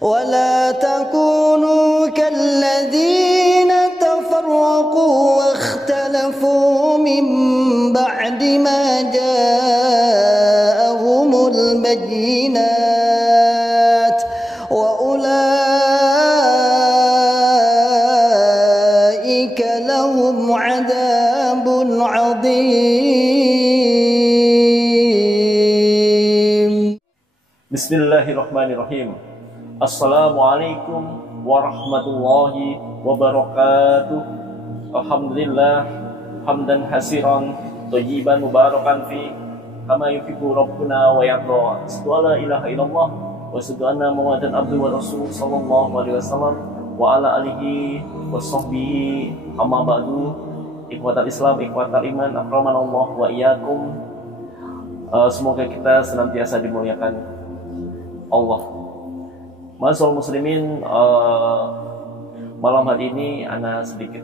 ولا تكونوا كالذين تفرقوا واختلفوا من بعد ما جاءهم البينات وأولئك لهم عذاب عظيم. Bismillahirrahmanirrahim. Assalamualaikum warahmatullahi wabarakatuh. Alhamdulillah hamdan hasiran thayyiban mubarakan fi kama yuhibbu rabbuna wa yarda. La ilaha illallah wa asyhadu anna Muhammadan abduhu wa rasuluh sallallahu alaihi wasallam wa ala alihi wa sahbihi amma ba'du. Ikhwatal Islam, ikhwatal iman, akramanallah wa iyyakum. Semoga kita senantiasa dimuliakan Allah. Masyaallah muslimin, malam hari ini ana sedikit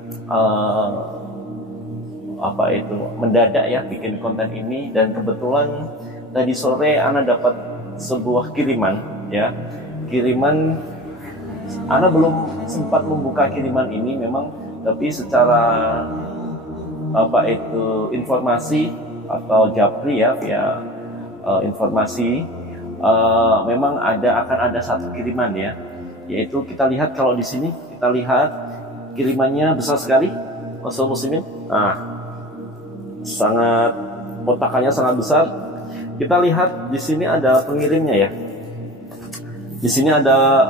mendadak ya bikin konten ini, dan kebetulan tadi sore ana dapat sebuah kiriman ya. Kiriman ana belum sempat membuka kiriman ini memang, tapi secara informasi atau japri ya, via informasi memang akan ada satu kiriman ya, yaitu kita lihat kalau di sini kita lihat kirimannya besar sekali, masyaallah muslimin. Sangat kotakannya sangat besar. Kita lihat di sini ada pengirimnya ya. Di sini ada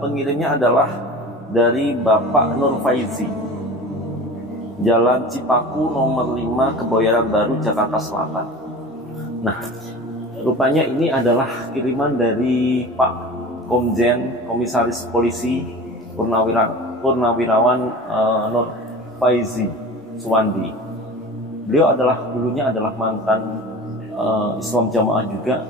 pengirimnya adalah dari Bapak Nur Faizi, Jalan Cipaku nomor 5, Kebayoran Baru, Jakarta Selatan. Nah, rupanya ini adalah kiriman dari Pak Komjen Komisaris Polisi Purnawirawan Nur Faizi Suwandi. Beliau dulunya adalah mantan Islam Jamaah juga,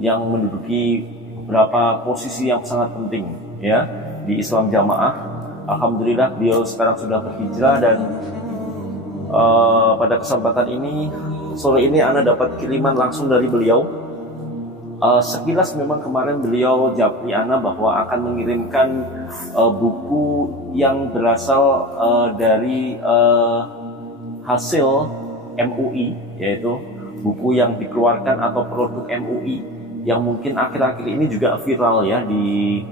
yang menduduki beberapa posisi yang sangat penting ya di Islam Jamaah. Alhamdulillah beliau sekarang sudah berhijrah, dan pada kesempatan ini sore ini ana dapat kiriman langsung dari beliau. Sekilas memang kemarin beliau japri ana bahwa akan mengirimkan buku yang berasal dari hasil MUI, yaitu buku yang dikeluarkan atau produk MUI yang mungkin akhir-akhir ini juga viral ya di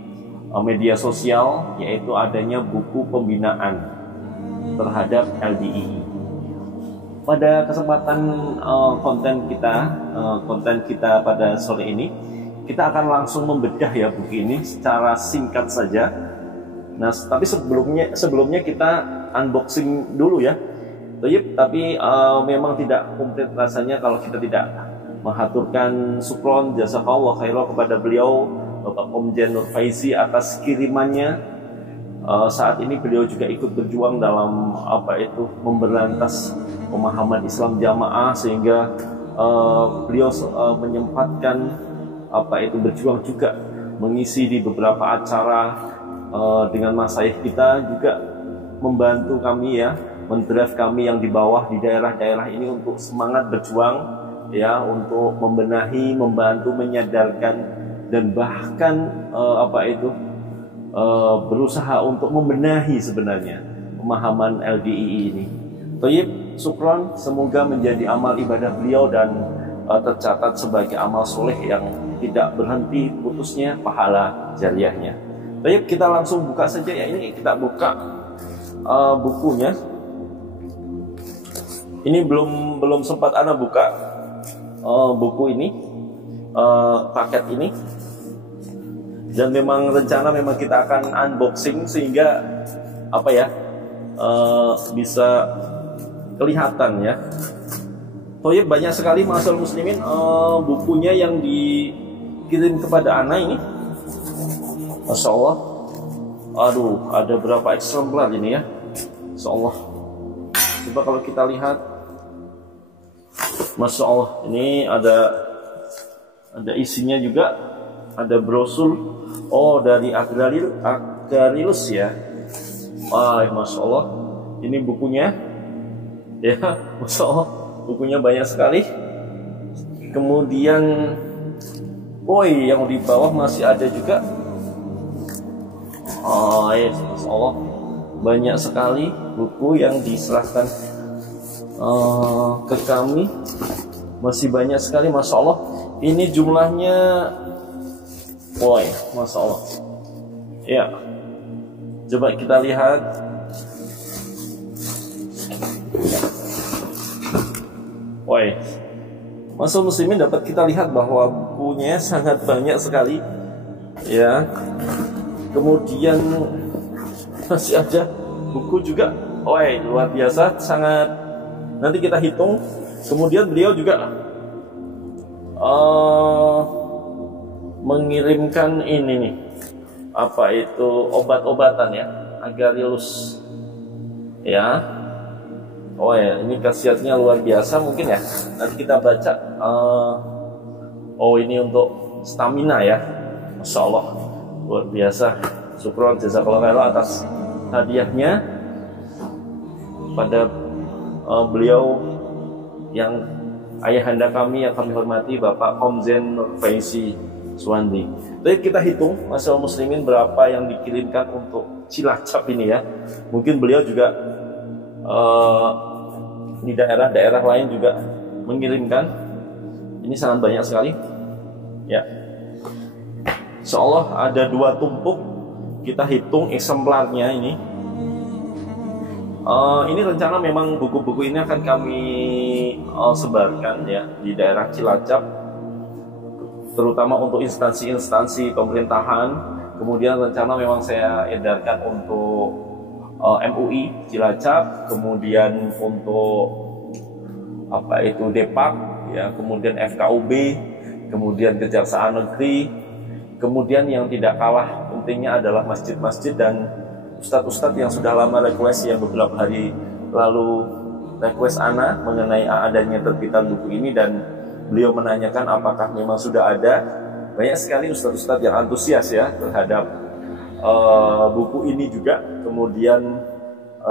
media sosial, yaitu adanya buku pembinaan terhadap LDII. Pada kesempatan konten kita pada sore ini, kita akan langsung membedah ya buku ini secara singkat saja. Nah, tapi sebelumnya kita unboxing dulu ya. Tapi memang tidak komplit rasanya kalau kita tidak menghaturkan syukron jazakallahu khairan kepada beliau Bapak Komjen Nur Faizi atas kirimannya. Saat ini beliau juga ikut berjuang dalam memberantas pemahaman Islam Jamaah, sehingga beliau menyempatkan berjuang juga mengisi di beberapa acara dengan masyayikh kita, juga membantu kami ya, mendrive kami yang di bawah di daerah-daerah ini untuk semangat berjuang ya, untuk membenahi, membantu, menyadarkan, dan bahkan berusaha untuk membenahi sebenarnya pemahaman LDII ini. Thayyib, syukron, semoga menjadi amal ibadah beliau dan tercatat sebagai amal soleh yang tidak berhenti putusnya pahala jariahnya. Thayyib, kita langsung buka saja ya. Ini kita buka bukunya. Ini belum sempat ana buka buku ini, paket ini. Dan memang rencana kita akan unboxing sehingga bisa kelihatan ya. Thayyib, banyak sekali masyaallah muslimin bukunya yang dikirim kepada ana ini. Masyaallah. Aduh, ada berapa eksemplar ini ya? Masyaallah. Coba kalau kita lihat, masyaallah, ini ada isinya juga, ada brosur. Oh, dari Agrarius ya. Wah, Masya Allah. Ini bukunya. Ya, Masya Allah. Bukunya banyak sekali. Kemudian, yang di bawah masih ada juga Masya Allah, banyak sekali buku yang diserahkan ke kami, masih banyak sekali, Masya Allah. Ini jumlahnya, woi, Masya Allah. Ya, coba kita lihat. Woi, Masya muslimin, dapat kita lihat bahwa bukunya sangat banyak sekali, ya. Kemudian masih ada buku juga, woi, luar biasa, sangat. Nanti kita hitung. Kemudian beliau juga mengirimkan ini nih, apa itu, obat-obatan ya, Agarylus, ya. Oh ya, ini khasiatnya luar biasa mungkin ya. Nanti kita baca. Oh, ini untuk stamina ya. Masya Allah, luar biasa. Syukron jazakallahu khairan atas hadiahnya pada beliau yang ayahanda kami yang kami hormati, Bapak Komzen Nurfaisi Suwandi. Jadi kita hitung, Masya Allah muslimin, berapa yang dikirimkan untuk Cilacap ini ya. Mungkin beliau juga di daerah-daerah lain juga mengirimkan. Ini sangat banyak sekali ya. Insyaallah ada 2 tumpuk. Kita hitung eksemplarnya ini. Ini rencana memang buku-buku ini akan kami sebarkan ya di daerah Cilacap, terutama untuk instansi-instansi pemerintahan. Kemudian rencana memang saya edarkan untuk MUI Cilacap, kemudian untuk apa itu Depak, ya, kemudian FKUB, kemudian Kejaksaan Negeri, kemudian yang tidak kalah pentingnya adalah masjid-masjid dan ustadz-ustadz yang sudah lama request, yang beberapa hari lalu request ana mengenai adanya terbitan buku ini, dan beliau menanyakan apakah memang sudah ada. Banyak sekali ustadz-ustadz yang antusias ya terhadap buku ini juga, kemudian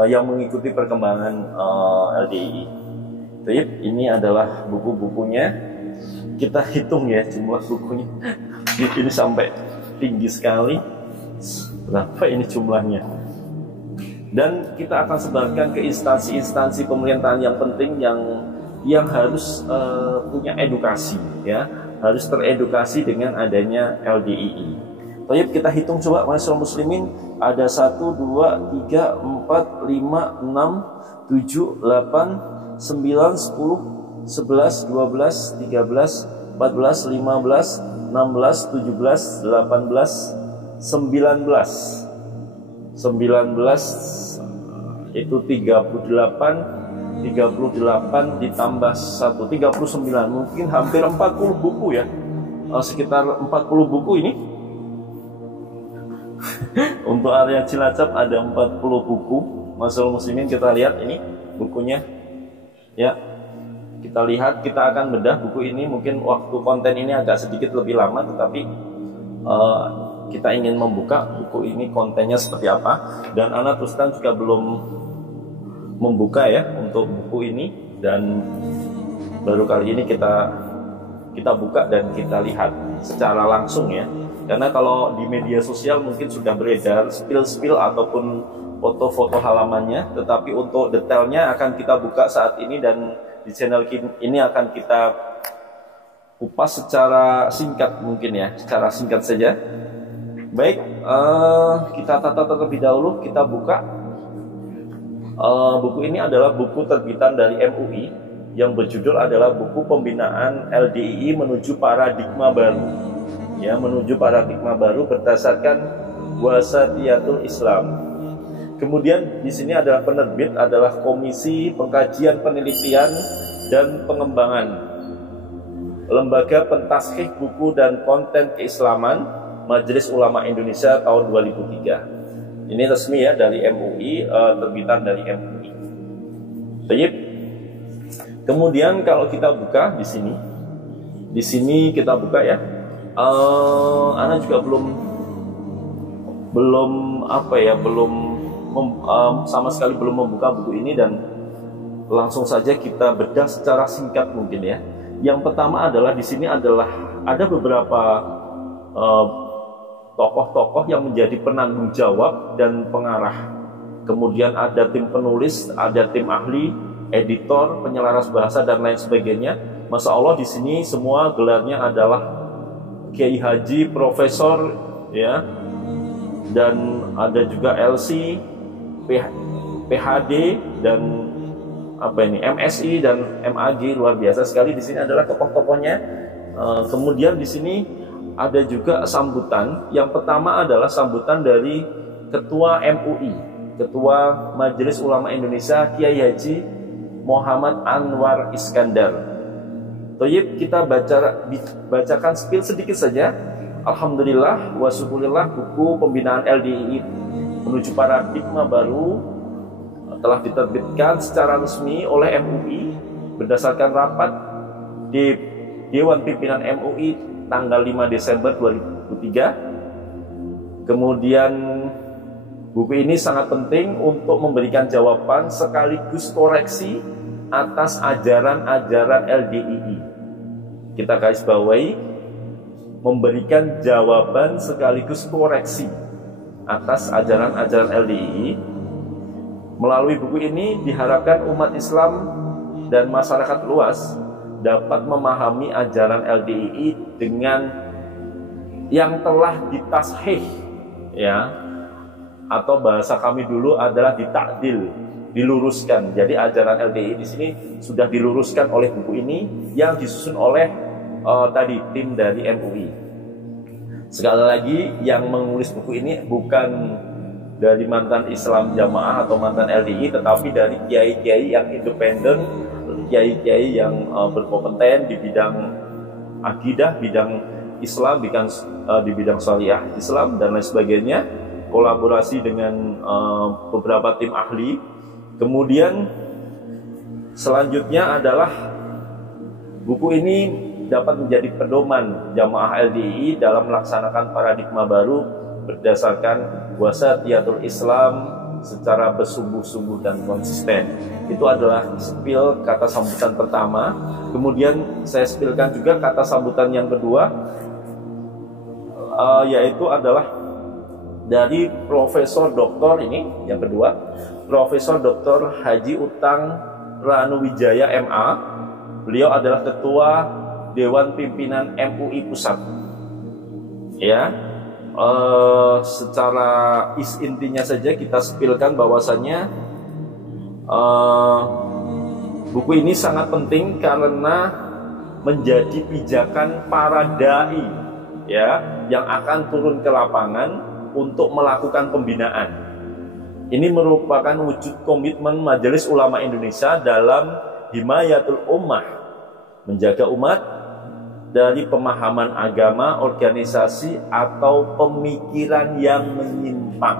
yang mengikuti perkembangan LDII. Baik, ini adalah buku-bukunya. Kita hitung ya jumlah bukunya. Ini sampai tinggi sekali. Berapa ini jumlahnya? Dan kita akan sebarkan ke instansi-instansi pemerintahan yang penting, yang harus punya edukasi ya, harus teredukasi dengan adanya LDII. Baik, kita hitung coba, Masya Allah muslimin, ada 1, 2, 3, 4, 5, 6, 7, 8, 9, 10, 11, 12, 13, 14, 15, 16, 17, 18, 19 itu 38 ditambah 1, 39, mungkin hampir 40 buku ya, sekitar 40 buku ini. Untuk area Cilacap ada 40 buku. Masya Allah muslimin, kita lihat ini bukunya ya. Kita lihat, kita akan bedah buku ini. Mungkin waktu konten ini agak sedikit lebih lama, tetapi kita ingin membuka buku ini kontennya seperti apa. Dan Ana terus terang juga belum membuka ya untuk buku ini, dan baru kali ini kita buka dan kita lihat secara langsung ya. Karena kalau di media sosial mungkin sudah beredar spill ataupun foto-foto halamannya, tetapi untuk detailnya akan kita buka saat ini, dan di channel ini akan kita kupas secara singkat mungkin ya, secara singkat saja. Baik, kita tata terlebih dahulu, kita buka. Buku ini adalah buku terbitan dari MUI yang berjudul adalah Buku Pembinaan LDII Menuju Paradigma Baru. Ya, menuju paradigma baru berdasarkan Wasatiyatul Islam. Kemudian di sini adalah penerbit adalah Komisi Pengkajian Penelitian dan Pengembangan, Lembaga Pentaskhih Buku dan Konten Keislaman, Majelis Ulama Indonesia tahun 2003. Ini resmi ya dari MUI, terbitan dari MUI. Baik. Kemudian kalau kita buka di sini kita buka ya. Ana juga sama sekali belum membuka buku ini, dan langsung saja kita bedah secara singkat mungkin ya. Yang pertama adalah di sini adalah ada beberapa tokoh-tokoh yang menjadi penanggung jawab dan pengarah. Kemudian ada tim penulis, ada tim ahli, editor, penyelaras bahasa dan lain sebagainya. Masya Allah di sini semua gelarnya adalah Kiai Haji, Profesor, ya, dan ada juga LC, PhD dan MSI dan MAG. Luar biasa sekali di sini adalah tokoh-tokohnya. Kemudian di sini ada juga sambutan. Yang pertama adalah sambutan dari Ketua MUI, Ketua Majelis Ulama Indonesia, Kiai Haji Muhammad Anwar Iskandar. Toyib, kita bacakan spill sedikit saja. Alhamdulillah wa syukurillah, buku pembinaan LDII menuju paradigma baru telah diterbitkan secara resmi oleh MUI berdasarkan rapat di Dewan Pimpinan MUI tanggal 5 Desember 2003. Kemudian buku ini sangat penting untuk memberikan jawaban sekaligus koreksi atas ajaran-ajaran LDII. Kita garis bawahi, memberikan jawaban sekaligus koreksi atas ajaran-ajaran LDII. Melalui buku ini diharapkan umat Islam dan masyarakat luas dapat memahami ajaran LDII dengan yang telah ditashih, ya, atau bahasa kami dulu adalah ditakdil, diluruskan. Jadi ajaran LDII di sini sudah diluruskan oleh buku ini yang disusun oleh tadi tim dari MUI. Sekali lagi, yang menulis buku ini bukan dari mantan Islam Jamaah atau mantan LDII, tetapi dari kiai-kiai yang independen, kiai-kiai yang berkompeten di bidang akidah, bidang Islam, di bidang syariah Islam dan lain sebagainya, kolaborasi dengan beberapa tim ahli. Kemudian selanjutnya adalah buku ini dapat menjadi pedoman jamaah LDII dalam melaksanakan paradigma baru berdasarkan wasatiyatul Islam secara bersungguh-sungguh dan konsisten. Itu adalah spill kata sambutan pertama. Kemudian saya spillkan juga kata sambutan yang kedua, yaitu adalah dari Profesor Doktor, ini yang kedua, Profesor Doktor Haji Utang Ranuwijaya MA. Beliau adalah Ketua Dewan Pimpinan MUI Pusat. Ya, secara intinya saja kita spillkan bahwasannya buku ini sangat penting karena menjadi pijakan para dai, ya, yang akan turun ke lapangan untuk melakukan pembinaan. Ini merupakan wujud komitmen Majelis Ulama Indonesia dalam himayatul ummah, menjaga umat dari pemahaman agama, organisasi, atau pemikiran yang menyimpang.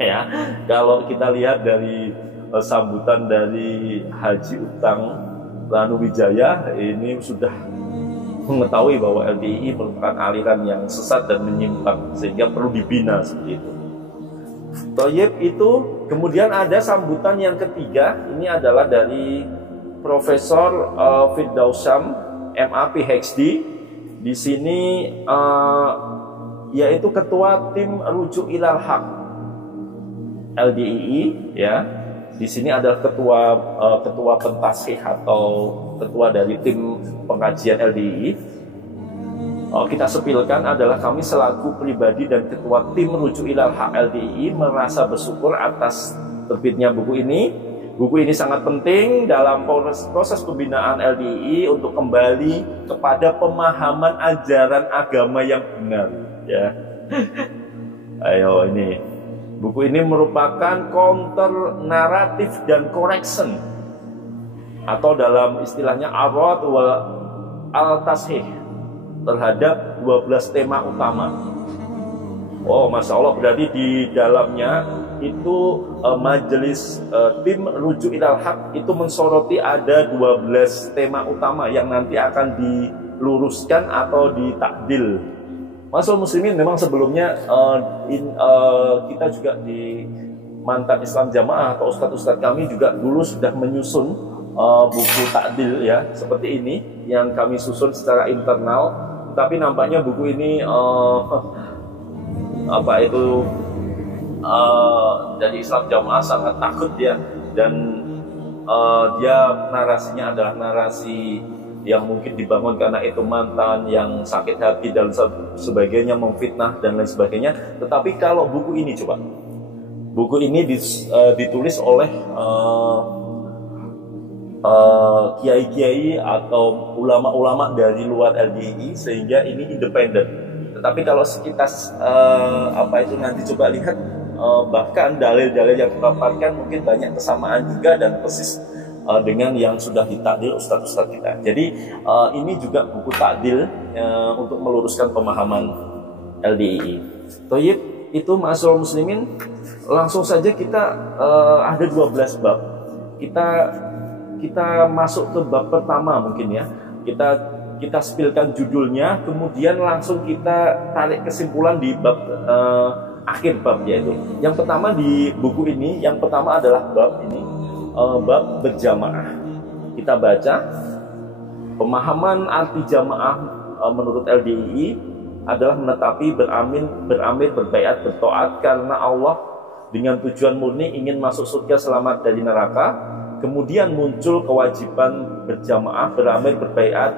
Ya, kalau kita lihat dari sambutan dari Haji Utang Ranuwijaya, ini sudah mengetahui bahwa LDII merupakan aliran yang sesat dan menyimpang, sehingga perlu dibina seperti itu. Toyib itu. Kemudian ada sambutan yang ketiga, ini adalah dari Profesor Firdausyam MA PhD. Di sini yaitu Ketua Tim Rujuk Ilal Haq LDII, ya. Di sini adalah ketua pentasih atau ketua dari tim pengkajian LDII. Kita sepilkan adalah kami selaku pribadi dan ketua tim Rujuk Ilal Haq LDII merasa bersyukur atas terbitnya buku ini. Buku ini sangat penting dalam proses pembinaan LDII untuk kembali kepada pemahaman ajaran agama yang benar, ya. Ayo, ini buku ini merupakan counter naratif dan correction, atau dalam istilahnya arad wal al-tashih terhadap 12 tema utama. Masya Allah, berarti di dalamnya itu majelis tim Rujuk Ilal Haq itu mensoroti ada 12 tema utama yang nanti akan diluruskan atau ditakdil. Masyaallah muslimin, memang sebelumnya kita juga di mantan Islam Jamaah atau ustadz-ustadz kami juga dulu sudah menyusun buku takdil, ya, seperti ini yang kami susun secara internal. Tapi nampaknya buku ini apa itu dari Islam Jamaah sangat takut ya, dan dia narasinya adalah narasi yang mungkin dibangun karena itu mantan yang sakit hati dan sebagainya, memfitnah dan lain sebagainya. Tetapi kalau buku ini coba, buku ini ditulis oleh kiai-kiai atau ulama-ulama dari luar LDII, sehingga ini independen. Tetapi kalau kita nanti coba lihat, bahkan dalil-dalil yang dipaparkan mungkin banyak kesamaan juga dan persis dengan yang sudah ditakdil ustadz-ustadz kita. Jadi ini juga buku takdil untuk meluruskan pemahaman LDII. Toyib, itu ma'asyiral muslimin, langsung saja kita ada 12 bab. Kita masuk ke bab pertama mungkin ya. Kita spilkan judulnya, kemudian langsung kita tarik kesimpulan di bab akhir bab, yaitu yang pertama di buku ini. Yang pertama adalah bab ini, bab berjamaah. Kita baca pemahaman arti jamaah menurut LDII adalah menetapi, beramil, berbaiat, bertoat karena Allah dengan tujuan murni ingin masuk surga selamat dari neraka. Kemudian muncul kewajiban berjamaah, beramil, berbaiat,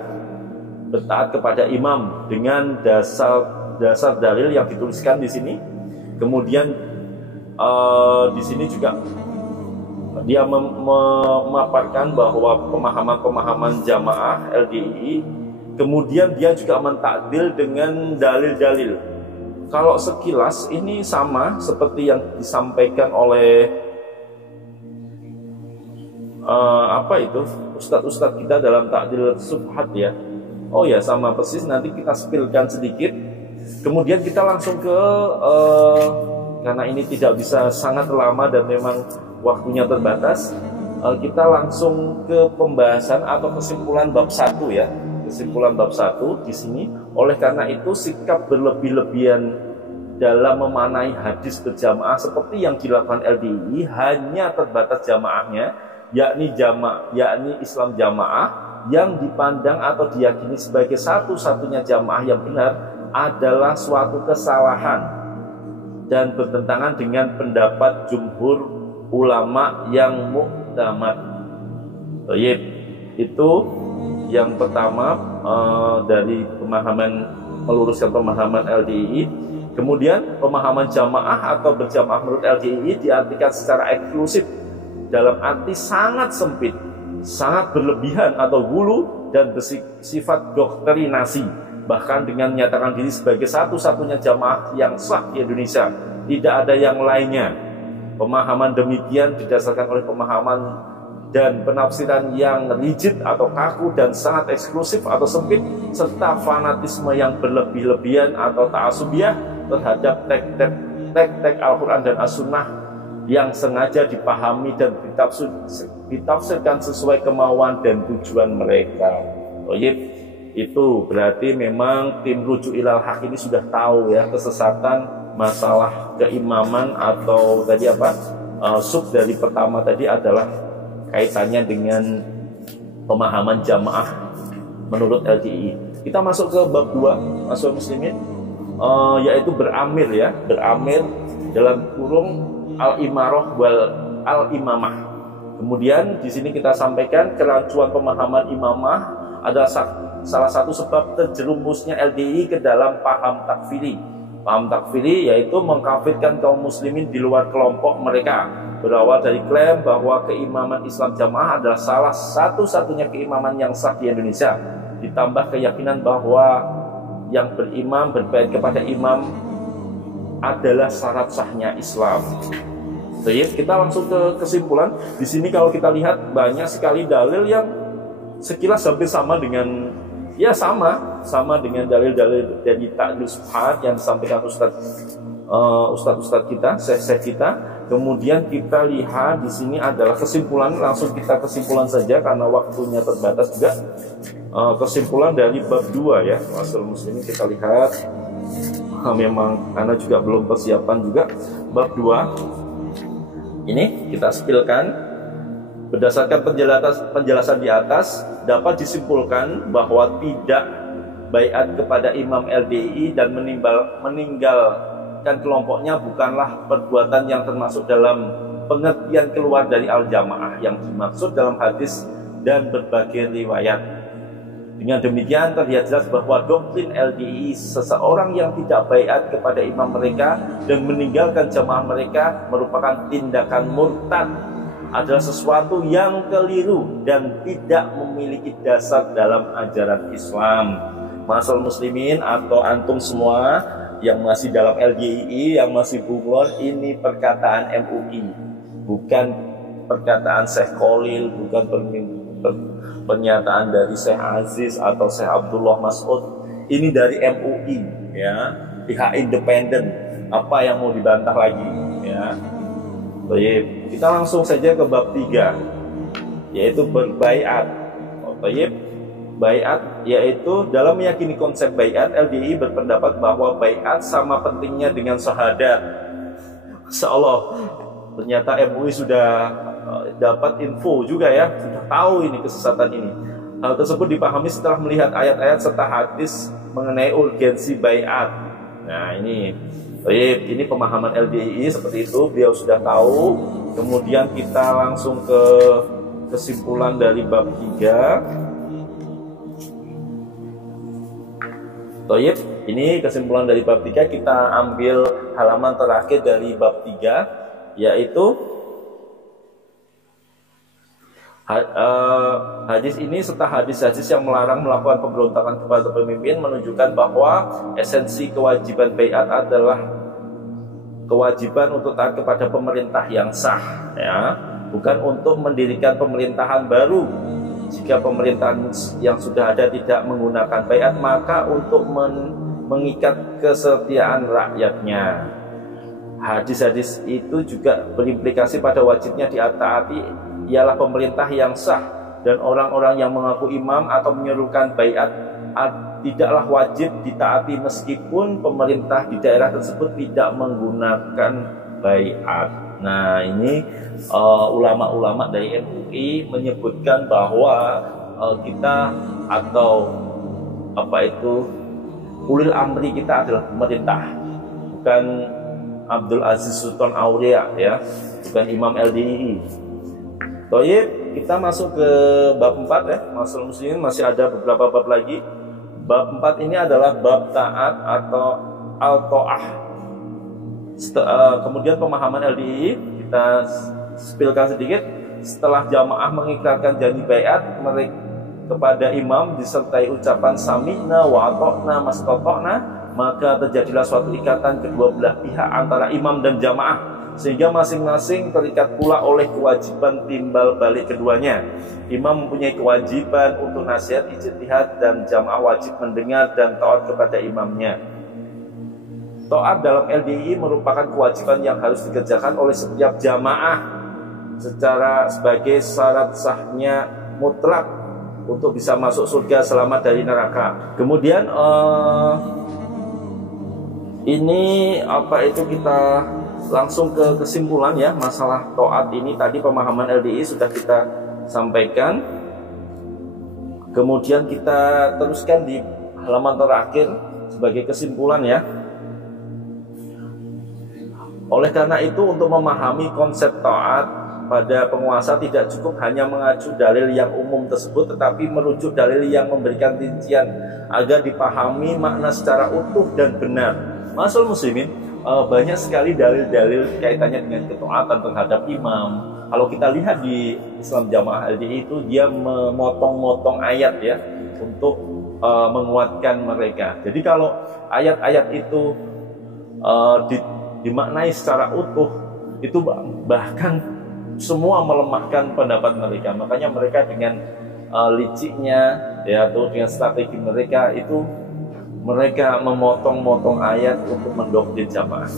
bertaat kepada imam dengan dasar dalil yang dituliskan di sini. Kemudian di sini juga dia memaparkan bahwa pemahaman jamaah LDII. Kemudian dia juga mentakdil dengan dalil-dalil. Kalau sekilas ini sama seperti yang disampaikan oleh ustadz-ustadz kita dalam takdil subhat ya. Oh ya, sama persis. Nanti kita spilkan sedikit. Kemudian kita langsung ke karena ini tidak bisa sangat lama dan memang waktunya terbatas, kita langsung ke pembahasan atau kesimpulan bab 1 ya. Kesimpulan bab 1 di sini. Oleh karena itu, sikap berlebih-lebihan dalam memanai hadis berjamaah seperti yang dilakukan LDII hanya terbatas jamaahnya, yakni Islam jamaah yang dipandang atau diyakini sebagai satu-satunya jamaah yang benar adalah suatu kesalahan dan bertentangan dengan pendapat jumhur ulama yang mu'tamad. Baik, itu yang pertama dari meluruskan pemahaman LDII. Kemudian pemahaman jamaah atau berjamaah menurut LDII diartikan secara eksklusif dalam arti sangat sempit, sangat berlebihan atau gulu dan bersifat doktrinasi, bahkan dengan menyatakan diri sebagai satu-satunya jamaah yang sah di Indonesia, tidak ada yang lainnya. Pemahaman demikian didasarkan oleh pemahaman dan penafsiran yang rigid atau kaku dan sangat eksklusif atau sempit, serta fanatisme yang berlebih-lebihan atau ta'asubiyah terhadap tek-tek Al-Quran dan As-Sunnah yang sengaja dipahami dan ditafsirkan sesuai kemauan dan tujuan mereka. Itu berarti memang tim Rujuk Ilal Haq ini sudah tahu ya kesesatan masalah keimaman, atau tadi sub dari pertama tadi adalah kaitannya dengan pemahaman jamaah menurut LDII. Kita masuk ke bab 2, masuk muslimin, yaitu beramir ya, beramir dalam kurung al-imarah wal al-imamah. Kemudian di sini kita sampaikan kerancuan pemahaman imamah adalah salah satu sebab terjerumusnya LDII ke dalam paham takfiri. Paham takfiri yaitu mengkafirkan kaum muslimin di luar kelompok mereka, berawal dari klaim bahwa keimaman Islam jamaah adalah salah satu-satunya keimaman yang sah di Indonesia, ditambah keyakinan bahwa yang berimam berbait kepada imam adalah syarat sahnya Islam. Jadi kita langsung ke kesimpulan. Di sini kalau kita lihat banyak sekali dalil yang sekilas hampir sama dengan sama dengan dalil-dalil dari takdil subhat yang disampaikan ustadz kita, syekh kita. Kemudian kita lihat di sini adalah kesimpulan, langsung kita kesimpulan saja karena waktunya terbatas juga. Kesimpulan dari bab 2 ya, Masyaallah muslimin, kita lihat. Memang karena juga belum persiapan juga. Bab 2 ini kita spilkan. Berdasarkan penjelasan di atas, dapat disimpulkan bahwa tidak baiat kepada Imam LDII dan dan kelompoknya bukanlah perbuatan yang termasuk dalam pengertian keluar dari al-jamaah yang dimaksud dalam hadis dan berbagai riwayat. Dengan demikian terlihat jelas bahwa doktrin LDI seseorang yang tidak baiat kepada imam mereka dan meninggalkan jamaah mereka merupakan tindakan murtad, adalah sesuatu yang keliru dan tidak memiliki dasar dalam ajaran Islam. Masyaallah muslimin atau antum semua yang masih dalam LDII, yang masih bunglon, ini perkataan MUI, bukan perkataan Syekh Khalil, bukan pernyataan dari Syekh Aziz atau Syekh Abdullah Mas'ud. Ini dari MUI, ya, pihak independen. Apa yang mau dibantah lagi, ya? Baik, kita langsung saja ke bab 3, yaitu berbaiat. Baik. Baiat yaitu dalam meyakini konsep baiat, LDI berpendapat bahwa baiat sama pentingnya dengan syahadat. Insyaallah ternyata MUI sudah dapat info juga, ya, sudah tahu ini kesesatan ini. Hal tersebut dipahami setelah melihat ayat-ayat serta hadis mengenai urgensi baiat. Nah, ini pemahaman LDI seperti itu, beliau sudah tahu. Kemudian kita langsung ke kesimpulan dari bab 3. Ini kesimpulan dari bab 3, kita ambil halaman terakhir dari bab 3, yaitu hadis ini serta hadis-hadis yang melarang melakukan pemberontakan kepada pemimpin menunjukkan bahwa esensi kewajiban baiat adalah kewajiban untuk taat kepada pemerintah yang sah, ya, bukan untuk mendirikan pemerintahan baru. Jika pemerintahan yang sudah ada tidak menggunakan baiat, maka untuk mengikat kesetiaan rakyatnya. Hadis-hadis itu juga berimplikasi pada wajibnya ditaati ialah pemerintah yang sah, dan orang-orang yang mengaku imam atau menyerukan baiat tidaklah wajib ditaati meskipun pemerintah di daerah tersebut tidak menggunakan baiat. Nah, ini ulama-ulama dari MUI menyebutkan bahwa kita atau ulil amri kita adalah pemerintah, bukan Abdul Aziz Sultan Aulia, ya, bukan Imam LDII. Kita masuk ke bab 4, ya. Masalah muslimin, masih ada beberapa bab lagi. Bab 4 ini adalah bab taat atau al-ta'ah. Kemudian pemahaman LDI kita spilkan sedikit. Setelah jamaah mengikrarkan janji baiat mereka kepada imam disertai ucapan sami'na wa ata'na mastata'na, maka terjadilah suatu ikatan kedua belah pihak antara imam dan jamaah, sehingga masing-masing terikat pula oleh kewajiban timbal balik keduanya. Imam mempunyai kewajiban untuk nasihat ijtihad dan jamaah wajib mendengar dan taat kepada imamnya. Taat dalam LDI merupakan kewajiban yang harus dikerjakan oleh setiap jamaah sebagai syarat sahnya mutlak untuk bisa masuk surga selamat dari neraka. Kemudian kita langsung ke kesimpulan, ya, masalah taat ini. Tadi pemahaman LDI sudah kita sampaikan. Kemudian kita teruskan di halaman terakhir sebagai kesimpulan, ya. Oleh karena itu, untuk memahami konsep taat pada penguasa tidak cukup hanya mengacu dalil yang umum tersebut, tetapi merujuk dalil yang memberikan rincian agar dipahami makna secara utuh dan benar. Masyaallah muslimin, banyak sekali dalil-dalil kaitannya dengan ketaatan terhadap imam. Kalau kita lihat di Islam Jamaah LDI itu, dia memotong-motong ayat, ya, untuk menguatkan mereka. Jadi kalau ayat-ayat itu dimaknai secara utuh, itu bahkan semua melemahkan pendapat mereka. Makanya mereka dengan liciknya, ya, atau dengan strategi mereka itu, mereka memotong-motong ayat untuk mendoktrin jamaah.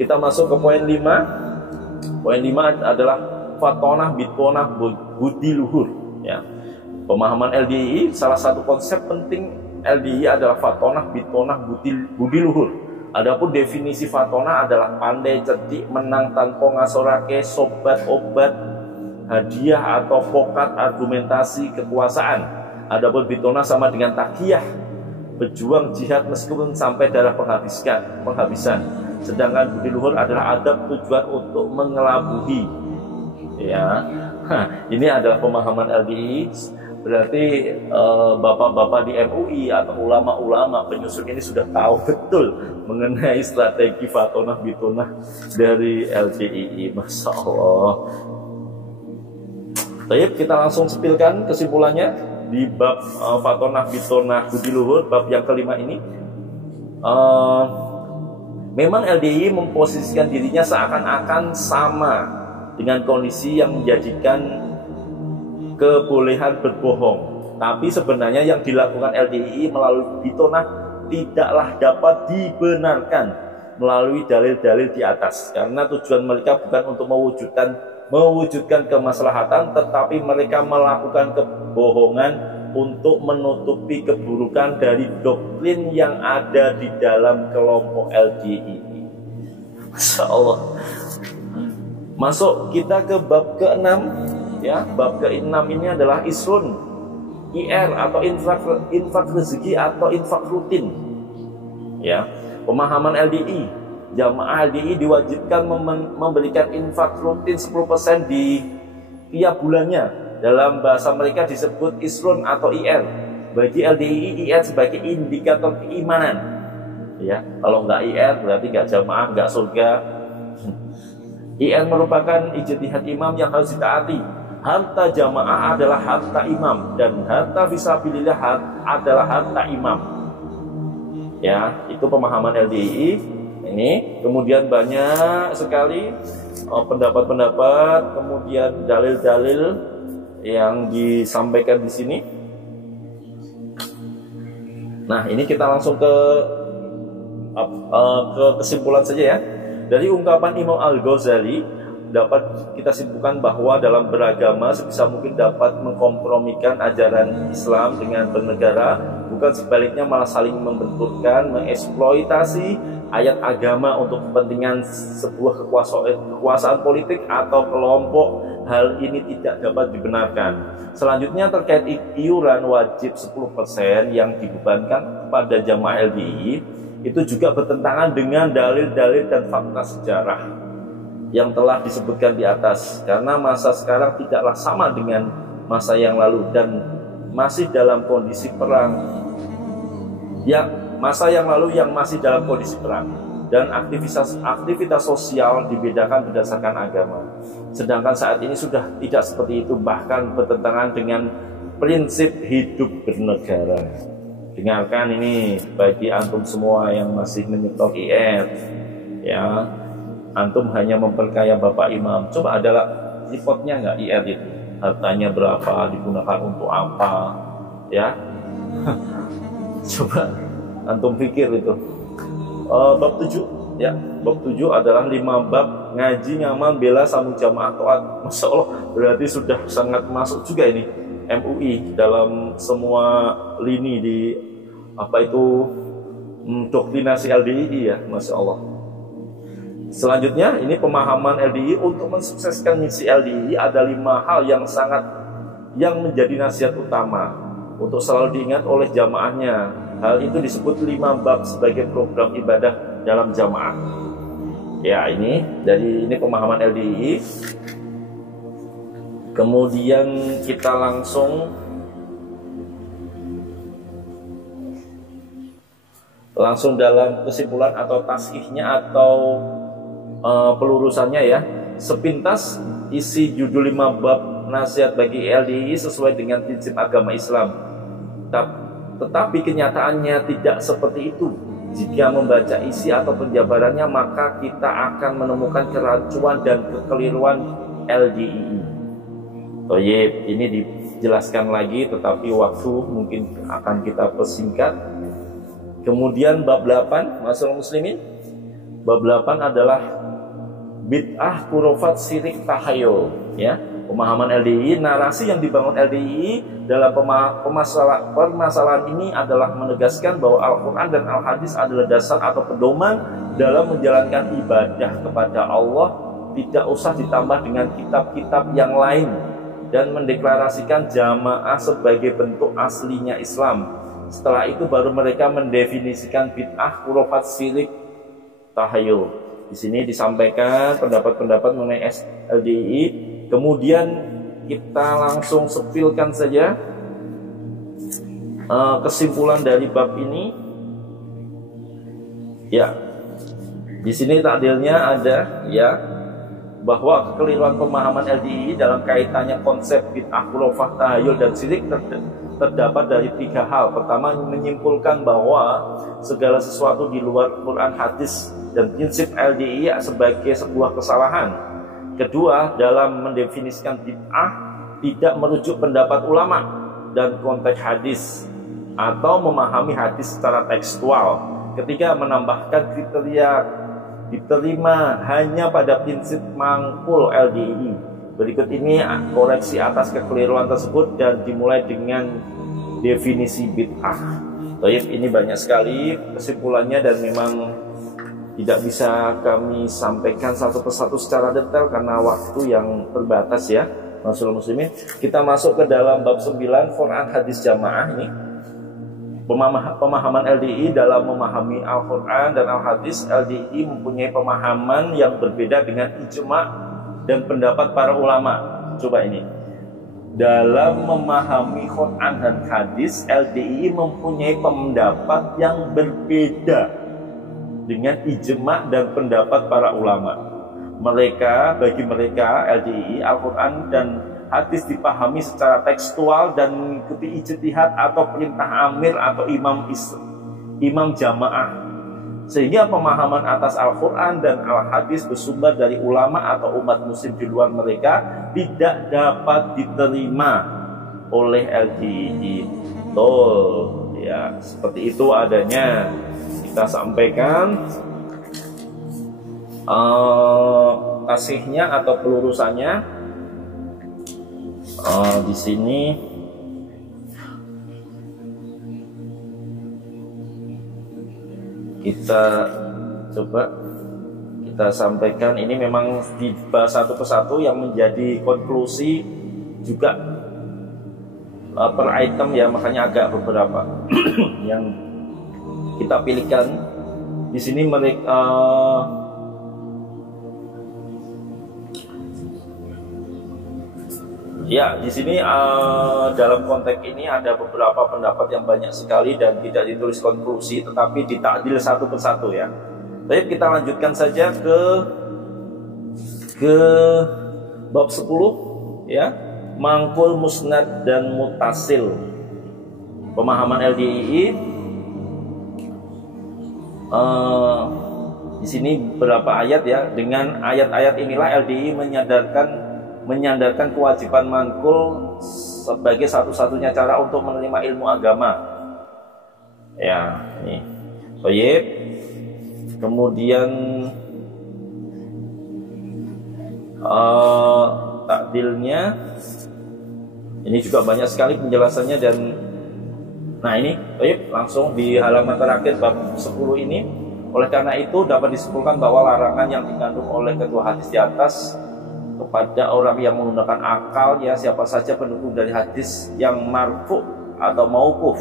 Kita masuk ke poin 5. Poin 5 adalah fatonah bitonah budi luhur, ya. Pemahaman LDI, salah satu konsep penting LDI adalah fatonah bitonah budi luhur. Adapun definisi fatona adalah pandai, cerdik, menang tanpa ngasorake, sobat, obat, hadiah atau pokat argumentasi kekuasaan. Adapun bitona sama dengan takiyah, berjuang jihad meskipun sampai darah penghabisan. Sedangkan budi luhur adalah adab tujuan untuk mengelabuhi. Ya, ini adalah pemahaman LDI. Berarti bapak-bapak di MUI atau ulama-ulama penyusun ini sudah tahu betul mengenai strategi Fatonah Bitonah dari LDII. Masya Allah. Baik, kita langsung sepilkan kesimpulannya di bab Fatonah Bitonah Budi Luhur, bab yang kelima ini. Memang LDII memposisikan dirinya seakan-akan sama dengan kondisi yang menjadikan kebolehan berbohong. Tapi sebenarnya yang dilakukan LDII melalui Bitonah tidaklah dapat dibenarkan melalui dalil-dalil di atas, karena tujuan mereka bukan untuk mewujudkan kemaslahatan, tetapi mereka melakukan kebohongan untuk menutupi keburukan dari doktrin yang ada di dalam kelompok LDII. Masya Allah. Masuk kita ke bab ke-6, ya. Bab ke-6 ini adalah isrun, IR atau infak rezeki atau infak rutin. Ya, pemahaman LDI, jamaah LDI diwajibkan memberikan infak rutin 10% di tiap bulannya. Dalam bahasa mereka disebut isrun atau IR. Bagi LDI, IR sebagai indikator keimanan. Ya, kalau nggak IR berarti nggak jamaah, nggak surga. IR merupakan ijtihad imam yang harus ditaati. Harta jamaah adalah harta imam dan harta fisabilillah adalah harta imam. Ya, itu pemahaman LDI ini. Kemudian banyak sekali pendapat-pendapat, kemudian dalil-dalil yang disampaikan di sini. Nah, ini kita langsung ke kesimpulan saja ya. Dari ungkapan Imam Al-Ghazali dapat kita simpulkan bahwa dalam beragama sebisa mungkin dapat mengkompromikan ajaran Islam dengan bernegara, bukan sebaliknya malah saling membenturkan, mengeksploitasi ayat agama untuk kepentingan sebuah kekuasaan politik atau kelompok. Hal ini tidak dapat dibenarkan. Selanjutnya terkait iuran wajib 10% yang dibebankan kepada jamaah LDII, itu juga bertentangan dengan dalil-dalil dan fakta sejarah yang telah disebutkan di atas, karena masa sekarang tidaklah sama dengan masa yang lalu dan masih dalam kondisi perang. Ya, masa yang lalu yang masih dalam kondisi perang, dan aktivitas sosial dibedakan berdasarkan agama. Sedangkan saat ini sudah tidak seperti itu, bahkan bertentangan dengan prinsip hidup bernegara. Dengarkan ini bagi antum semua yang masih menyetor IR, ya, antum hanya memperkaya Bapak Imam. Coba adalah reportnya nggak IR itu, hartanya berapa, digunakan untuk apa, ya. Coba antum pikir itu. Bab 7, ya, bab 7 adalah 5 bab ngaji, ngamal, bela, sambung jamaah, taat. Masya Allah, berarti sudah sangat masuk juga ini MUI dalam semua lini di doktrinasi LDII, ya. Masya Allah. Selanjutnya ini pemahaman LDII untuk mensukseskan misi LDII ada 5 hal yang menjadi nasihat utama untuk selalu diingat oleh jamaahnya. Hal itu disebut 5 bab sebagai program ibadah dalam jamaah. Ya, ini pemahaman LDII. Kemudian kita langsung dalam kesimpulan atau tasihnya atau pelurusannya, ya. Sepintas isi judul 5 bab nasihat bagi LDII sesuai dengan prinsip agama Islam. Tetapi kenyataannya tidak seperti itu. Jika membaca isi atau penjabarannya, maka kita akan menemukan kerancuan dan kekeliruan LDII. Toyib, ini dijelaskan lagi, tetapi waktu mungkin akan kita persingkat. Kemudian bab 8, masalah muslimin. Bab 8 adalah bid'ah, kurofat, syirik, tahayul, ya. Pemahaman LDII, narasi yang dibangun LDII dalam permasalahan ini adalah menegaskan bahwa Al-Quran dan Al-Hadis adalah dasar atau pedoman dalam menjalankan ibadah kepada Allah, tidak usah ditambah dengan kitab-kitab yang lain, dan mendeklarasikan jamaah sebagai bentuk aslinya Islam. Setelah itu baru mereka mendefinisikan bid'ah, khurafat, syirik, tahayul. Di sini disampaikan pendapat-pendapat mengenai LDII. Kemudian kita langsung sepilkan saja kesimpulan dari bab ini. Ya, di sini takdirnya ada ya, bahwa kekeliruan pemahaman LDII dalam kaitannya konsep bid'ah, khurafah, tahayul, dan syirik terdapat dari 3 hal. Pertama, menyimpulkan bahwa segala sesuatu di luar Quran, hadis, dan prinsip LDII sebagai sebuah kesalahan. Kedua, dalam mendefinisikan bid'ah tidak merujuk pendapat ulama dan konteks hadis atau memahami hadis secara tekstual. Ketiga, menambahkan kriteria diterima hanya pada prinsip mangkul LDII. Berikut ini koreksi atas kekeliruan tersebut dan dimulai dengan definisi bid'ah. Baik, ini banyak sekali kesimpulannya dan memang tidak bisa kami sampaikan satu persatu secara detail karena waktu yang terbatas ya, Masyaallah muslimin. Kita masuk ke dalam bab 9 Quran hadis jamaah ini. Pemahaman LDII dalam memahami Al-Quran dan Al-Hadis. LDII mempunyai pemahaman yang berbeda dengan ijma dan pendapat para ulama. Coba ini, dalam memahami Quran dan hadis, LDII mempunyai pendapat yang berbeda dengan ijma dan pendapat para ulama. Bagi mereka LDII, Al-Quran dan hadis dipahami secara tekstual dan mengikuti ijtihad atau perintah amir atau imam jamaah, sehingga pemahaman atas Al-Quran dan Al-Hadis bersumber dari ulama atau umat muslim di luar mereka tidak dapat diterima oleh LDII. Betul ya, seperti itu adanya kita sampaikan tasihnya atau pelurusannya. Di sini kita coba kita sampaikan, ini memang dibahas satu persatu yang menjadi konklusi juga per item ya, makanya agak beberapa yang kita pilihkan di sini. Mereka ya, di sini dalam konteks ini ada beberapa pendapat yang banyak sekali dan tidak ditulis konklusi, tetapi ditakdil satu persatu ya. Baik, kita lanjutkan saja ke bab 10 ya, mangkul, musnad, dan mutasil. Pemahaman LDII. Di sini beberapa ayat ya. Dengan ayat-ayat inilah LDII menyandarkan kewajiban mangkul sebagai satu-satunya cara untuk menerima ilmu agama. Ya, ini. Baik. Kemudian takdilnya ini juga banyak sekali penjelasannya, dan nah ini baik, langsung di halaman terakhir bab 10 ini. Oleh karena itu dapat disimpulkan bahwa larangan yang dikandung oleh kedua hadis di atas kepada orang yang menggunakan akal, ya siapa saja pendukung dari hadis yang marfu atau mauquf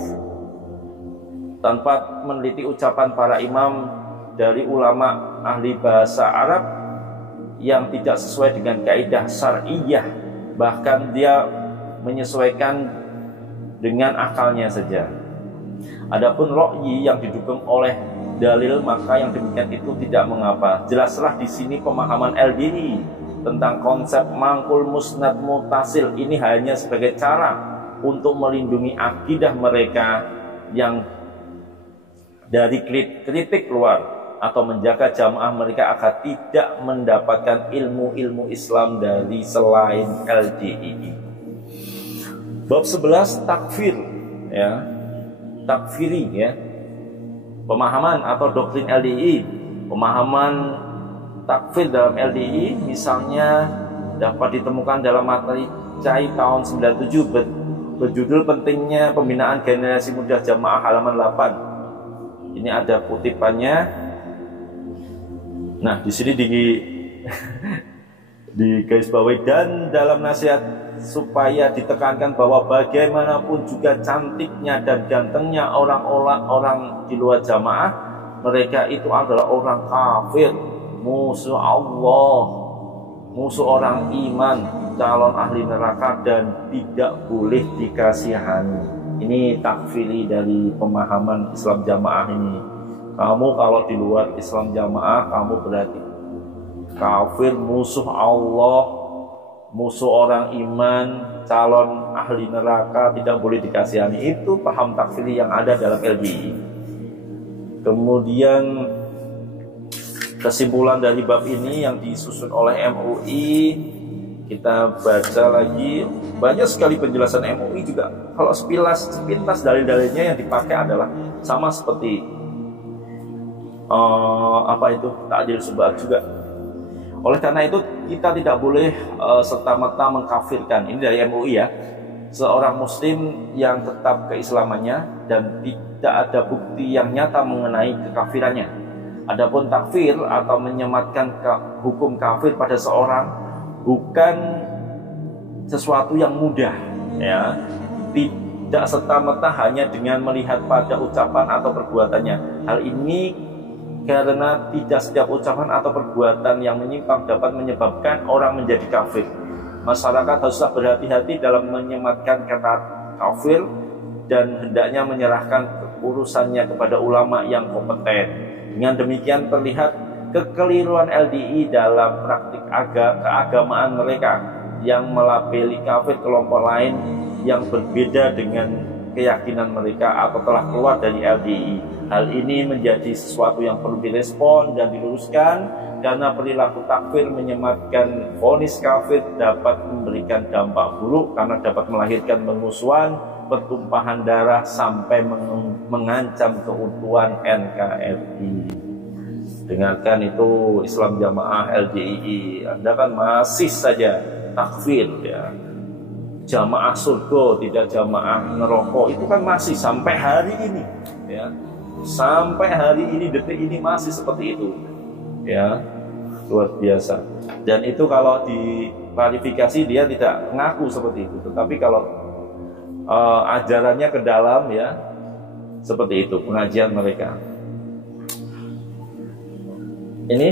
tanpa meneliti ucapan para imam dari ulama ahli bahasa Arab yang tidak sesuai dengan kaidah syar'iyyah, bahkan dia menyesuaikan dengan akalnya saja. Adapun ra'yi yang didukung oleh dalil, maka yang demikian itu tidak mengapa. Jelaslah di sini pemahaman LDII tentang konsep mangkul, musnad, mutasil ini hanya sebagai cara untuk melindungi akidah mereka yang dari kritik luar, atau menjaga jamaah mereka agar tidak mendapatkan ilmu-ilmu Islam dari selain LDII. Bab 11 takfir ya, takfiri ya. Pemahaman atau doktrin LDII. Pemahaman takfir dalam LDII misalnya dapat ditemukan dalam materi CAI tahun 97 berjudul Pentingnya Pembinaan Generasi Muda Jamaah halaman 8. Ini ada kutipannya. Nah, di sini di garis bawahi. Dan dalam nasihat supaya ditekankan bahwa bagaimanapun juga cantiknya dan gantengnya orang di luar jamaah, mereka itu adalah orang kafir, musuh Allah, musuh orang iman, calon ahli neraka, dan tidak boleh dikasihani. Ini takfiri dari pemahaman Islam jamaah ini. Kamu kalau di luar Islam jamaah, kamu berarti kafir, musuh Allah, musuh orang iman, calon ahli neraka, tidak boleh dikasihani. Itu paham takfiri yang ada dalam LDI. Kemudian kesimpulan dari bab ini yang disusun oleh MUI, kita baca lagi. Banyak sekali penjelasan MUI juga. Kalau sepintas dalil-dalilnya yang dipakai adalah sama seperti ta'dil subhat juga. Oleh karena itu kita tidak boleh serta-merta mengkafirkan. Ini dari MUI ya. Seorang muslim yang tetap keislamannya dan tidak ada bukti yang nyata mengenai kekafirannya. Adapun takfir atau menyematkan hukum kafir pada seorang bukan sesuatu yang mudah, ya. Tidak serta-merta hanya dengan melihat pada ucapan atau perbuatannya. Hal ini karena tidak setiap ucapan atau perbuatan yang menyimpang dapat menyebabkan orang menjadi kafir. Masyarakat haruslah berhati-hati dalam menyematkan kata kafir dan hendaknya menyerahkan urusannya kepada ulama yang kompeten. Dengan demikian terlihat kekeliruan LDI dalam praktik keagamaan mereka yang melabeli kafir kelompok lain yang berbeda dengan keyakinan mereka atau telah keluar dari LDI. Hal ini menjadi sesuatu yang perlu direspon dan diluruskan karena perilaku takfir menyematkan vonis kafir dapat memberikan dampak buruk karena dapat melahirkan permusuhan, pertumpahan darah sampai mengancam keutuhan NKRI. Dengarkan itu Islam Jamaah LDII. Anda kan masih saja takfir, ya. Jamaah surga tidak jamaah neraka, itu kan masih sampai hari ini, ya. Sampai hari ini, detik ini masih seperti itu, ya. Luar biasa. Dan itu kalau diklarifikasi dia tidak mengaku seperti itu, tetapi kalau ajarannya ke dalam, ya, seperti itu pengajian mereka. Ini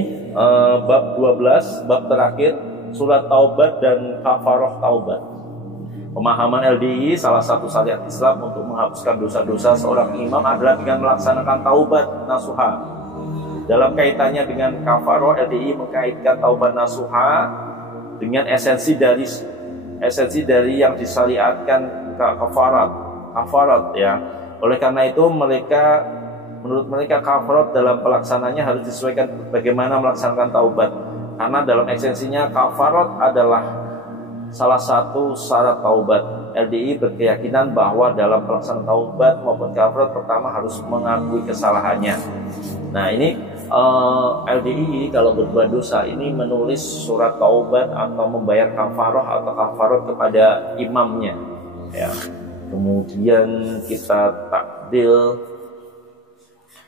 bab 12, bab terakhir, surat taubat dan kafarah taubat. Pemahaman LDI, salah satu syariat Islam untuk menghapuskan dosa-dosa seorang imam adalah dengan melaksanakan taubat nasuha. Dalam kaitannya dengan kafarah, LDI mengkaitkan taubat nasuha dengan esensi dari yang disyariatkan kafarat, ya. Oleh karena itu menurut mereka kafarat dalam pelaksananya harus disesuaikan bagaimana melaksanakan taubat. Karena dalam esensinya kafarat adalah salah satu syarat taubat. LDI berkeyakinan bahwa dalam pelaksanaan taubat maupun kafarat pertama harus mengakui kesalahannya. Nah, ini LDI kalau berbuat dosa ini menulis surat taubat atau membayar kafarah atau kafarat kepada imamnya, ya. Kemudian kita takdil.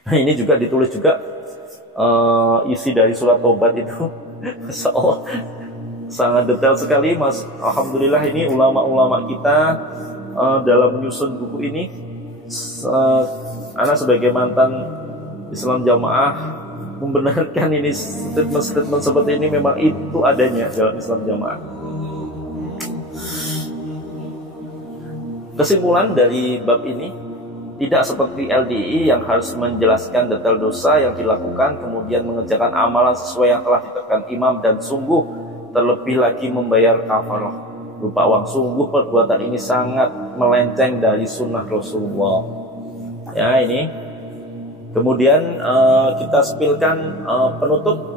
Nah, ini juga ditulis juga isi dari surat taubat itu. Sangat detail sekali, Mas. Alhamdulillah ini ulama-ulama kita dalam menyusun buku ini. Ana sebagai mantan Islam Jamaah membenarkan ini, statement seperti ini memang itu adanya dalam Islam Jamaah. Kesimpulan dari bab ini, tidak seperti LDI yang harus menjelaskan detail dosa yang dilakukan kemudian mengerjakan amalan sesuai yang telah ditekan imam dan sungguh terlebih lagi membayar kafarah berupa uang. Sungguh perbuatan ini sangat melenceng dari sunnah Rasulullah, ya. Ini kemudian kita spilkan penutup.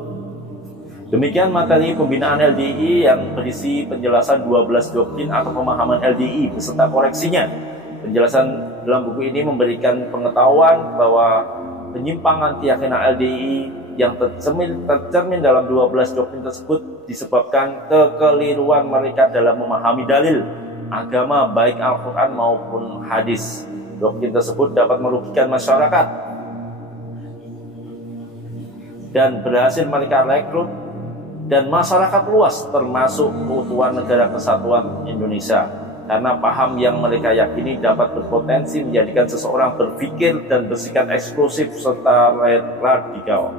Demikian materi pembinaan LDI yang berisi penjelasan 12 doktrin atau pemahaman LDI beserta koreksinya. Penjelasan dalam buku ini memberikan pengetahuan bahwa penyimpangan keyakinan LDI yang tercermin dalam 12 doktrin tersebut disebabkan kekeliruan mereka dalam memahami dalil agama baik Al-Quran maupun hadis. Doktrin tersebut dapat merugikan masyarakat dan berhasil mereka rekrut dan masyarakat luas termasuk keutuhan negara kesatuan Indonesia, karena paham yang mereka yakini dapat berpotensi menjadikan seseorang berpikir dan bersikap eksklusif serta radikal.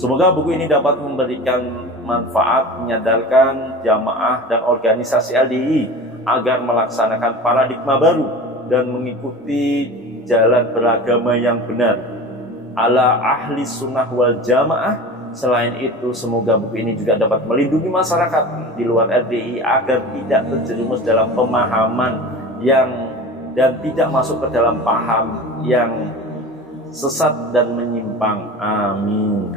Semoga buku ini dapat memberikan manfaat menyadarkan jamaah dan organisasi LDII agar melaksanakan paradigma baru dan mengikuti jalan beragama yang benar ala ahli sunnah wal jamaah. Selain itu, semoga buku ini juga dapat melindungi masyarakat di luar LDII agar tidak terjerumus dalam pemahaman dan tidak masuk ke dalam paham yang sesat dan menyimpang. Amin.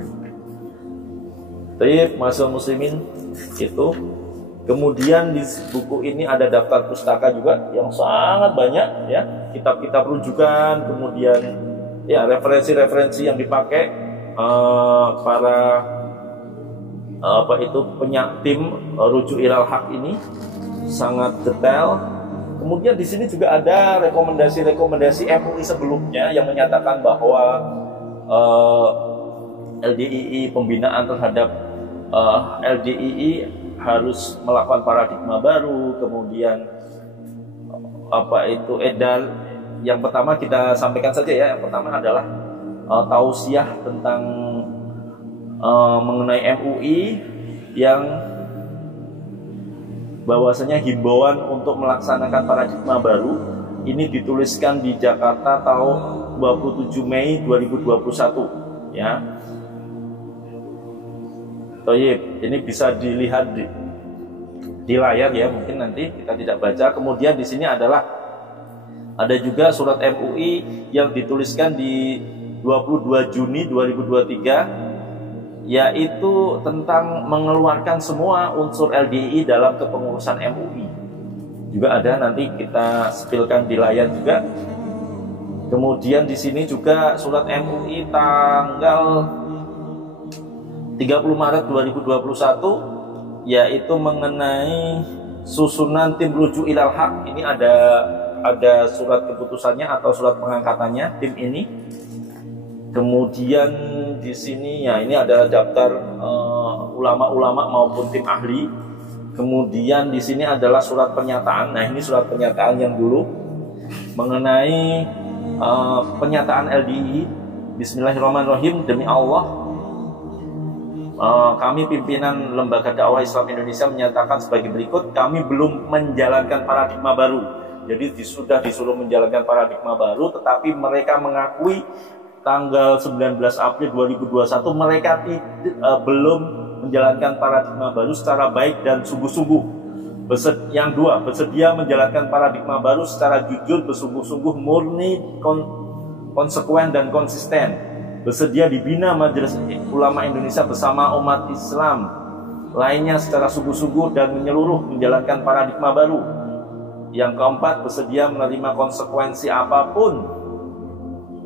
Baik, mahasiswa muslimin, itu. Kemudian di buku ini ada daftar pustaka juga yang sangat banyak, ya, kitab-kitab rujukan, kemudian ya referensi-referensi yang dipakai para tim rujuk ilal haq ini sangat detail. Kemudian di sini juga ada rekomendasi MUI sebelumnya yang menyatakan bahwa LDII, pembinaan terhadap LDII harus melakukan paradigma baru. Kemudian edar yang pertama kita sampaikan saja ya. Yang pertama adalah tausiah tentang mengenai MUI yang bahwasanya himbauan untuk melaksanakan paradigma baru ini dituliskan di Jakarta tahun 27 Mei 2021 ya. Toyib, ini bisa dilihat di layar ya, mungkin nanti kita tidak baca. Kemudian di sini ada juga surat MUI yang dituliskan di 22 Juni 2023, yaitu tentang mengeluarkan semua unsur LDII dalam kepengurusan MUI. Juga ada, nanti kita spilkan di layar juga. Kemudian di sini juga surat MUI tanggal 30 Maret 2021, yaitu mengenai susunan tim rujuk ilal haq. Ini ada surat keputusannya atau surat pengangkatannya tim ini. Kemudian di sini ya ini ada daftar ulama-ulama maupun tim ahli. Kemudian di sini adalah surat pernyataan. Nah, ini surat pernyataan yang dulu mengenai pernyataan LDII. Bismillahirrahmanirrahim. Demi Allah, kami pimpinan Lembaga Dakwah Islam Indonesia menyatakan sebagai berikut. Kami belum menjalankan paradigma baru. Jadi sudah disuruh menjalankan paradigma baru, tetapi mereka mengakui tanggal 19 April 2021 mereka belum menjalankan paradigma baru secara baik dan sungguh-sungguh. Yang dua, bersedia menjalankan paradigma baru secara jujur, bersungguh-sungguh, murni, konsekuen dan konsisten. Bersedia dibina Majelis Ulama Indonesia bersama umat Islam lainnya secara sungguh-sungguh dan menyeluruh menjalankan paradigma baru. Yang keempat, bersedia menerima konsekuensi apapun,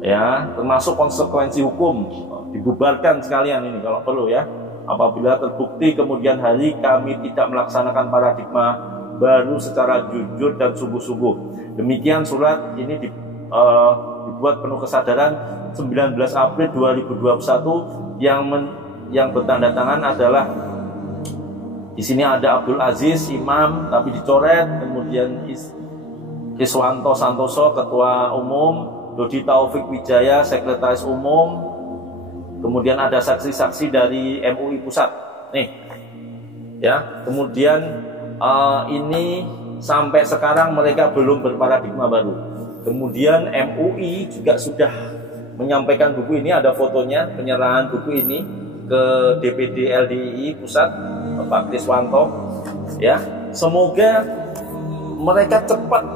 ya, termasuk konsekuensi hukum, dibubarkan sekalian ini kalau perlu ya. Apabila terbukti kemudian hari kami tidak melaksanakan paradigma baru secara jujur dan sungguh-sungguh. Demikian surat ini dibuat penuh kesadaran 19 April 2021 yang bertanda tangan adalah di sini ada Abdul Aziz Imam tapi dicoret, kemudian Iswanto Santoso Ketua Umum, Dodi Taufik Wijaya Sekretaris Umum, kemudian ada saksi-saksi dari MUI Pusat nih ya. Kemudian ini sampai sekarang mereka belum berparadigma baru. Kemudian MUI juga sudah menyampaikan buku ini, ada fotonya penyerahan buku ini ke DPD LDII Pusat Pak Kriswanto ya. Semoga mereka cepat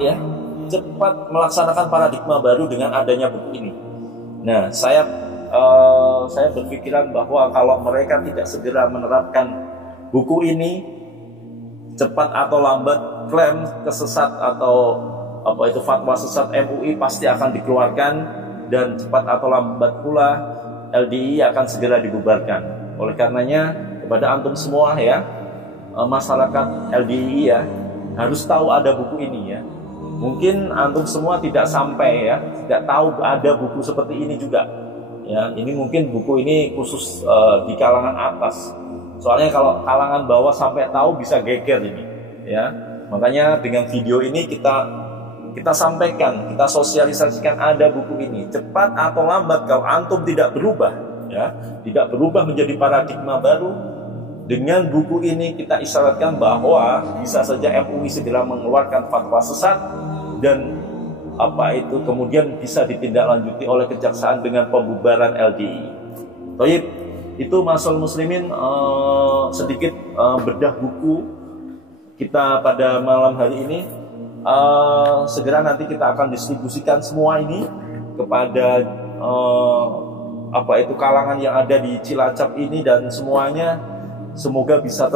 melaksanakan paradigma baru dengan adanya buku ini. Nah, saya berpikiran bahwa kalau mereka tidak segera menerapkan buku ini, cepat atau lambat klaim kesesat atau fatwa sesat MUI pasti akan dikeluarkan, dan cepat atau lambat pula LDII akan segera dibubarkan. Oleh karenanya kepada antum semua ya, masyarakat LDII ya, harus tahu ada buku ini ya. Mungkin antum semua tidak sampai ya, tidak tahu ada buku seperti ini juga. Ya, ini mungkin buku ini khusus di kalangan atas. Soalnya kalau kalangan bawah sampai tahu bisa geger ini, ya. Makanya dengan video ini kita sampaikan, kita sosialisasikan ada buku ini. Cepat atau lambat kalau antum tidak berubah, ya, tidak berubah menjadi paradigma baru, dengan buku ini kita isyaratkan bahwa bisa saja MUI segera mengeluarkan fatwa sesat dan kemudian bisa ditindaklanjuti oleh kejaksaan dengan pembubaran LDI. Baik, itu Ma'asyiral muslimin, sedikit bedah buku kita pada malam hari ini. Segera nanti kita akan distribusikan semua ini kepada kalangan yang ada di Cilacap ini, dan semuanya semoga bisa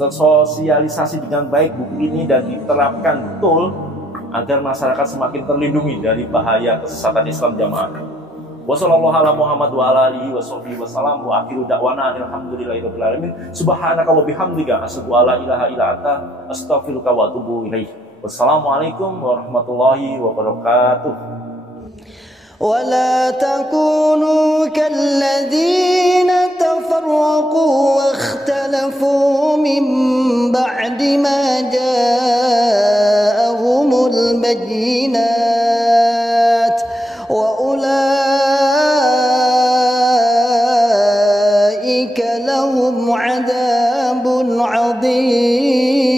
tersosialisasi dengan baik buku ini dan diterapkan betul agar masyarakat semakin terlindungi dari bahaya kesesatan Islam jamaah. Wassallallahu ala Muhammad wa ala alihi washabbihi wasallam wa akhiru da'wana alhamdulillahirabbil alamin. Subhanaka wa bihamdika asyhadu an la ilaha illa anta astaghfiruka wa atubu ilaik. Wassalamualaikum warahmatullahi wabarakatuh. ولا تكونوا كالذين تفرقوا واختلفوا من بعد ما جاءهم البينات وأولئك لهم عذاب عظيم.